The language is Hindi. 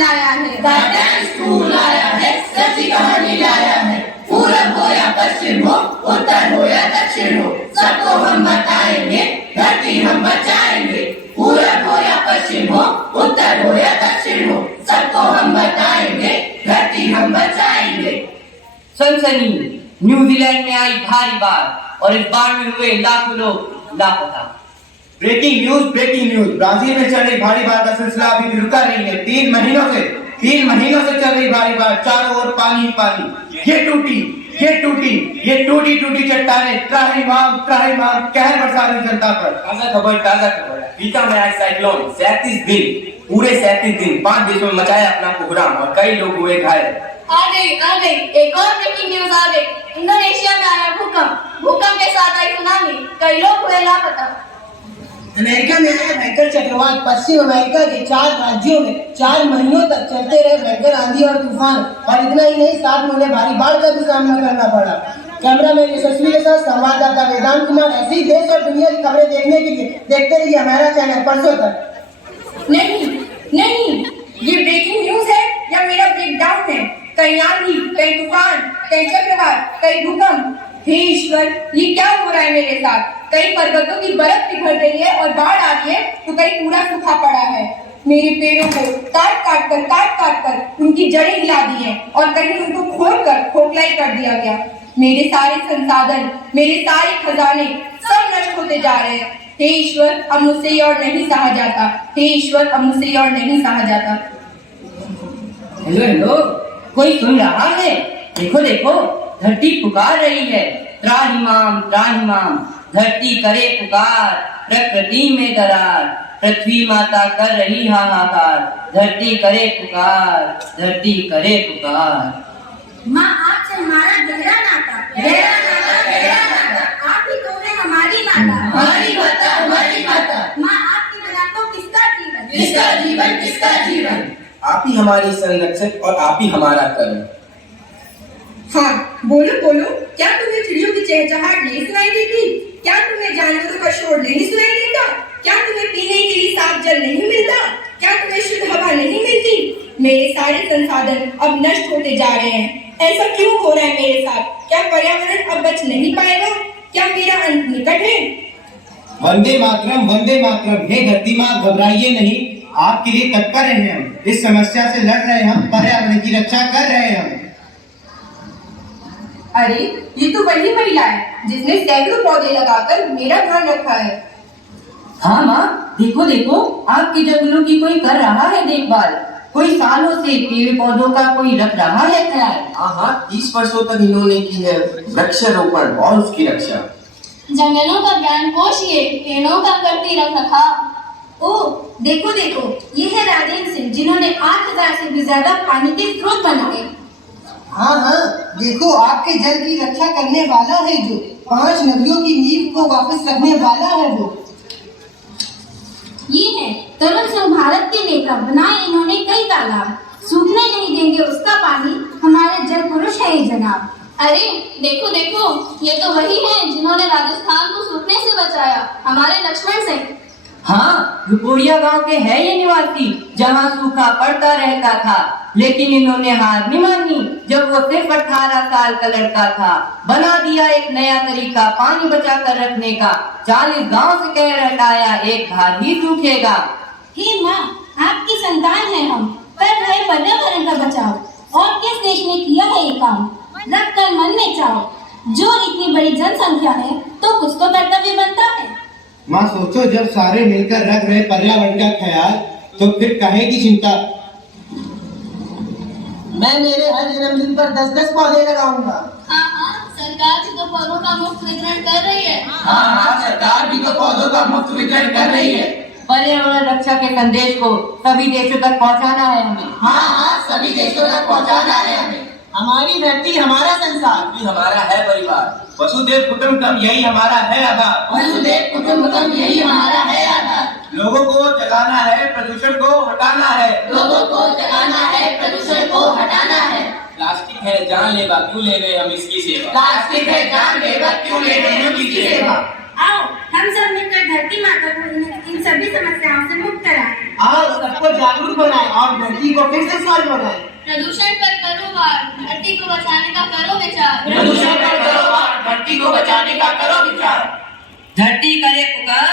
लाया है, गार्डन स्कूल आया है, सच्ची कहानी लाया है। पूरब हो या पश्चिम हो, उत्तर हो या दक्षिण हो, सबको हम बताएंगे, धरती हम बचाएंगे। पूरब हो या पश्चिम हो, उत्तर हो या दक्षिण हो, सबको हम बताएंगे, धरती हम बचाएंगे। सनसनी न्यूजीलैंड में आई भारी बाढ़ और इस बाढ़ में हुए लाखों लोग लापता। ब्रेकिंग न्यूज, ब्राजील में चल रही भारी बाढ़ का सिलसिला अभी भी रुका नहीं है। 3 महीनों से चल रही भारी बाढ़, चारों ओर पानी ही पानी। ये टूटी चट्टानें त्राहिमाम कहर बरसा रही जनता पर। ताजा खबर बीता में आज साइक्लोन 37 दिन, पूरे 37 दिन 5 देशों में मचाया अपना कोहराम और कई लोग हुए घायल। आ गई एक और ब्रेकिंग न्यूज आ गई। इंडोनेशिया में आया भूकंप के साथ आई सुनामी, कई लोग हुए लापता। अमेरिका में आया भयंकर चक्रवात, पश्चिम अमेरिका के 4 राज्यों में 4 महीनों तक चलते रहे भयंकर आंधी और तूफान। और इतना ही नहीं, साथ में उन्हें भारी बाढ़ का भी सामना करना पड़ा। कैमरामैन यशस्वी के साथ संवाददाता वेदांत कुमार। ऐसी ही देश और दुनिया की खबरें देखने के लिए देखते रहिए हमारा चैनल परसों तक। नहीं, ये ब्रेकिंग न्यूज है या मेरा ब्रेकडाउन है? कहीं आंधी, कहीं तूफान, कहीं चक्रवात, कहीं भूकंप। हे ईश्वर, ये क्या हो रहा है मेरे साथ? कहीं पर्वतों की बर्फ पिघल रही है और बाढ़ आ रही है, तो कहीं पूरा सूखा पड़ा है। मेरे पेड़ों को काट कर उनकी जड़ें हिला दी हैं और कहीं उनको खोदकर खोखला ही कर दिया गया। मेरे सारे संसाधन, मेरे सारे खजाने सब नष्ट होते जा रहे हैं। हे ईश्वर, अब मुझसे ये और नहीं सहा जाता। हे ईश्वर, अब मुझसे ये और नहीं सहा जाता। हेलो, कोई सुन रहा है? देखो, धरती पुकार रही है। त्राहिमाम, धरती करे पुकार, प्रकृति में दरार, पृथ्वी माता कर रही हाहाकार। धरती करे पुकार। माँ, आपसे हमारा गहरा नाता। आप ही तो है हमारी माता। माँ, आपके बिना तो किसका जीवन? आप ही हमारी संरक्षक और आप ही हमारा कर्म। हाँ, बोलो, क्या तुम्हें चिड़ियों की चहचहाट नहीं सुनाई देती? क्या तुम्हें जानवरों का शोर नहीं सुनाई देता? क्या तुम्हें पीने के लिए साफ जल नहीं मिलता? क्या तुम्हें शुद्ध हवा नहीं मिलती? मेरे सारे संसाधन अब नष्ट होते जा रहे हैं। ऐसा क्यों हो रहा है मेरे साथ? क्या पर्यावरण अब बच नहीं पाएगा? क्या मेरा अंत निकट है? वंदे मातरम। हे धरती माँ, घबराइए नहीं, आपके लिए तत्पर हैं हम। इस समस्या से लड़ रहे हम, पर्यावरण की रक्षा कर रहे हैं हम। अरे, ये तो वही महिला है जिसने सैकड़ों पौधे लगाकर मेरा ध्यान रखा है। हाँ माँ, देखो, आपके जंगलों की कोई कर रहा है देखभाल। कोई सालों से पेड़ पौधों का कोई रख रहा है ख्याल। हाँ, 30 वर्षों तक इन्होंने की है वृक्षारोपण और उसकी रक्षा। जंगलों का ज्ञान कोशिए, पेड़ों का करती रखरखाव। ओह, देखो, ये है राजेंद्र सिंह, जिन्होंने 8000 से भी ज्यादा पानी के स्रोत बनाए। हाँ, देखो, आपके जल की रक्षा करने वाला है जो 5 नदियों की नींव को वापस रखने वाला है वो। ये है तरुण सिंह, भारत के नेता। बनाए इन्होंने कई तालाब, सूखने नहीं देंगे उसका पानी। हमारे जल पुरुष है ये जनाब। अरे देखो, ये तो वही है जिन्होंने राजस्थान को सूखने से बचाया, हमारे लक्ष्मण सिंह। हाँ, रुपोड़िया गांव के है ये निवासी, जहाँ सूखा पड़ता रहता था, लेकिन इन्होंने हार नहीं मानी। जब वो सिर्फ 18 साल का लड़का था, बना दिया एक नया तरीका पानी बचा कर रखने का। 40 गांव से कहर हटाया, एक धार ही सूखेगा। हे माँ, आपकी संतान है हम, कर रहे पर्यावरण का बचाव। और किस देश ने किया है ये काम? रख कर मन में चाहो। जो इतनी बड़ी जनसंख्या है, तो कुछ तो कर्तव्य बनता है। माँ, सोचो, जब सारे मिलकर रख रहे पर्यावरण का ख्याल, तो फिर काहे की चिंता। मैं मेरे हर जन्मदिन पर 10-10 पौधे लगाऊंगा। हाँ, सरकार भी तो पौधों का मुफ्त वितरण कर रही है। हाँ, सरकार भी तो पौधों का मुफ्त वितरण कर रही है। पर्यावरण रक्षा के संदेश को सभी देशों तक पहुँचाना है हमें। हाँ, सभी देशों तक पहुँचाना है हमें। हमारी धरती, हमारा संसार, भी हमारा है परिवार। वसुदेव कुटुंबकम, यही हमारा है आधार। यही हमारा है आधार। लोगों को जगाना है, प्रदूषण को हटाना है। प्लास्टिक है जानलेवा, क्यों ले रहे हम इसकी सेवा। आओ, हम सब मिलकर धरती माता को इन सभी समस्याओं से मुक्त कराएं। आओ, सबको जागरूक बनाएं और धरती को फिर से स्वच्छ बनाएं। प्रदूषण पर करो वार, धरती को बचाने का करो विचार। प्रदूषण पर करो वार, धरती को बचाने का करो विचार। धरती करे पुकार,